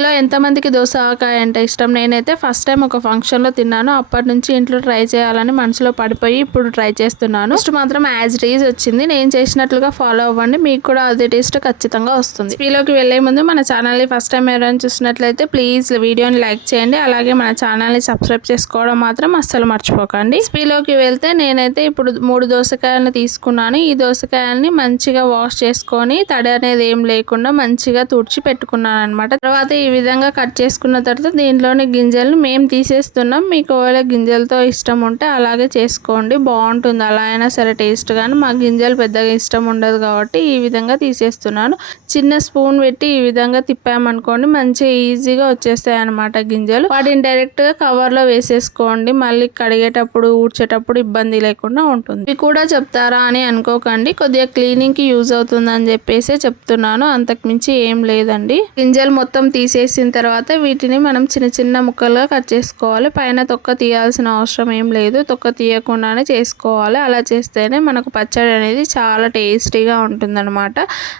ఇలా ఎంతమందికి దోశ ఆవకాయ అంటే ఇష్టం? నేనైతే ఫస్ట్ టైం ఒక ఫంక్షన్లో తిన్నాను. అప్పటి నుంచి ఇంట్లో ట్రై చేయాలని మనసులో పడిపోయి ఇప్పుడు ట్రై చేస్తున్నాను. ఫస్ట్ మాత్రం యాజ్ రీజ్ వచ్చింది. నేను చేసినట్లుగా ఫాలో అవ్వండి. మీకు కూడా అదే టేస్ట్ ఖచ్చితంగా వస్తుంది. వీలోకి వెళ్ళే ముందు మన ఛానల్ని ఫస్ట్ టైం ఎవరైనా చూసినట్లయితే ప్లీజ్ వీడియోని లైక్ చేయండి. అలాగే మన ఛానల్ని సబ్స్క్రైబ్ చేసుకోవడం మాత్రం అస్సలు మర్చిపోకండి. స్పీలోకి వెళ్తే నేనైతే ఇప్పుడు మూడు దోసకాయలను తీసుకున్నాను. ఈ దోసకాయల్ని మంచిగా వాష్ చేసుకొని తడి అనేది ఏం లేకుండా మంచిగా తుడిచి పెట్టుకున్నాను అనమాట తర్వాత ఈ విధంగా కట్ చేసుకున్న తర్వాత దీంట్లోని గింజలను మేము తీసేస్తున్నాం. మీకు ఒకవేళ గింజలతో ఇష్టం ఉంటే అలాగే చేసుకోండి. బాగుంటుంది. అలా అయినా సరే టేస్ట్ కానీ మా గింజలు పెద్దగా ఇష్టం ఉండదు కాబట్టి ఈ విధంగా తీసేస్తున్నాను. చిన్న స్పూన్ పెట్టి ఈ విధంగా తిప్పామనుకోండి మంచిగా ఈజీగా వచ్చేస్తాయి అనమాట గింజలు. వాటిని డైరెక్ట్గా కవర్లో వేసేసుకోండి. మళ్ళీ కడిగేటప్పుడు ఊడ్చేటప్పుడు ఇబ్బంది లేకుండా ఉంటుంది. ఇవి కూడా చెప్తారా అని అనుకోకండి. కొద్దిగా క్లీనింగ్కి యూజ్ అవుతుందని చెప్పేసి చెప్తున్నాను. అంతకుమించి ఏం లేదండి. గింజలు మొత్తం తీసే చేసిన తర్వాత వీటిని మనం చిన్న చిన్న ముక్కలుగా కట్ చేసుకోవాలి. పైన తొక్క తీయాల్సిన అవసరం ఏం లేదు. తొక్క తీయకుండానే చేసుకోవాలి. అలా చేస్తేనే మనకు పచ్చడి అనేది చాలా టేస్టీగా ఉంటుందన్నమాట.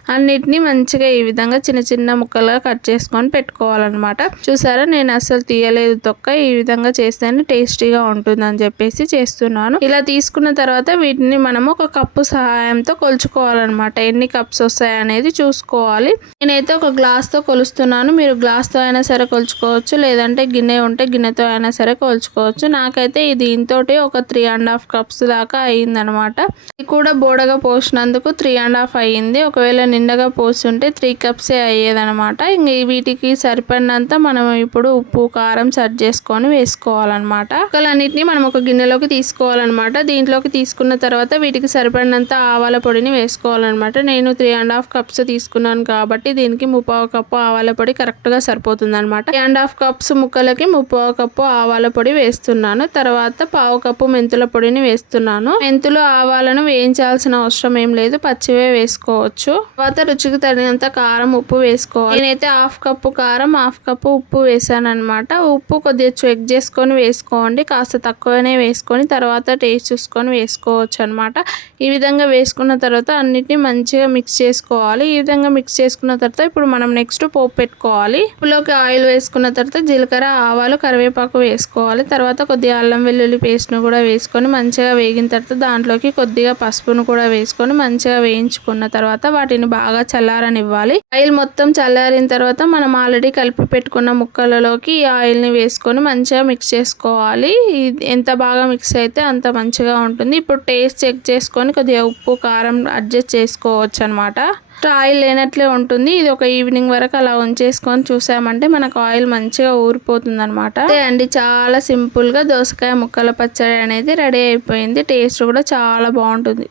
అన్నిటినీ మంచిగా ఈ విధంగా చిన్న చిన్న ముక్కలుగా కట్ చేసుకొని పెట్టుకోవాలన్నమాట. చూసారా? నేను అసలు తీయలేదు తొక్క. ఈ విధంగా చేస్తేనే టేస్టీగా ఉంటుందని చెప్పేసి చేస్తున్నాను. ఇలా తీసుకున్న తర్వాత వీటిని మనము ఒక కప్పు సహాయంతో కొలుచుకోవాలన్నమాట. ఎన్ని కప్స్ వస్తాయి అనేది చూసుకోవాలి. నేనైతే ఒక గ్లాస్తో కొలుస్తున్నాను. మీరు గ్లాస్తో అయినా సరే కొలుచుకోవచ్చు లేదంటే గిన్నె ఉంటే గిన్నెతో అయినా సరే కొలుచుకోవచ్చు. నాకైతే దీంతో ఒక త్రీ అండ్ హాఫ్ కప్స్ దాకా అయ్యిందనమాట. ఇది కూడా బోడగా పోసినందుకు త్రీ అండ్ హాఫ్ అయ్యింది. ఒకవేళ నిండగా పోస్తుంటే త్రీ కప్సే అయ్యేదనమాట. ఇంక వీటికి సరిపడినంత మనం ఇప్పుడు ఉప్పు కారం సెట్ చేసుకొని వేసుకోవాలన్నమాట. ముక్కలన్నిటిని మనం ఒక గిన్నెలోకి తీసుకోవాలన్నమాట. దీంట్లోకి తీసుకున్న తర్వాత వీటికి సరిపడినంత ఆవాల పొడిని వేసుకోవాలన్నమాట. నేను త్రీ అండ్ హాఫ్ కప్స్ తీసుకున్నాను కాబట్టి దీనికి ముప్పావు కప్పు ఆవాల పొడి కరెక్ట్గా సరిపోతుంది అనమాట త్రీ అండ్ హాఫ్ కప్స్ ముక్కలకి ముప్పో కప్పు ఆవాల పొడి వేస్తున్నాను. తర్వాత పావు కప్పు మెంతుల పొడిని వేస్తున్నాను. మెంతులు ఆవాలను వేయించాల్సిన అవసరం ఏం లేదు. పచ్చివే వేసుకోవచ్చు. తర్వాత రుచికి తగినంత కారం ఉప్పు వేసుకోవాలి. నేనైతే హాఫ్ కప్పు కారం హాఫ్ కప్పు ఉప్పు వేసాను అనమాట ఉప్పు కొద్దిగా చెక్ చేసుకొని వేసుకోండి. కాస్త తక్కువనే వేసుకొని తర్వాత టేస్ట్ చూసుకొని వేసుకోవచ్చు అనమాట ఈ విధంగా వేసుకున్న తర్వాత అన్నిటిని మంచిగా మిక్స్ చేసుకోవాలి. ఈ విధంగా మిక్స్ చేసుకున్న తర్వాత ఇప్పుడు మనం నెక్స్ట్ పోపు పెట్టుకోవాలి. ఉప్పులోకి ఆయిల్ వేసుకున్న తర్వాత జీలకర్ర ఆవాలు కరివేపాకు వేసుకోవాలి. తర్వాత కొద్దిగా అల్లం వెల్లుల్లి పేస్ట్ను కూడా వేసుకొని మంచిగా వేగిన తర్వాత దాంట్లోకి కొద్దిగా పసుపును కూడా వేసుకొని మంచిగా వేయించుకున్న తర్వాత వాటిని బాగా చల్లారనివ్వాలి. ఆయిల్ మొత్తం చల్లారిన తర్వాత మనం ఆల్రెడీ కలిపి పెట్టుకున్న ముక్కలలోకి ఈ ఆయిల్ని వేసుకొని మంచిగా మిక్స్ చేసుకోవాలి. ఎంత బాగా మిక్స్ అయితే అంత మంచిగా ఉంటుంది. ఇప్పుడు టేస్ట్ చెక్ చేసుకొని కొద్దిగా ఉప్పు కారం అడ్జస్ట్ చేసుకోవచ్చు అనమాట ఆయిల్ లేనట్లే ఉంటుంది. ఇది ఒక ఈవినింగ్ వరకు అలా ఉంచేసుకొని చూసామంటే మనకు ఆయిల్ మంచిగా ఊరిపోతుంది అనమాట అండి. చాలా సింపుల్గా దోసకాయ ముక్కల పచ్చడి అనేది రెడీ అయిపోయింది. టేస్ట్ కూడా చాలా బాగుంటుంది.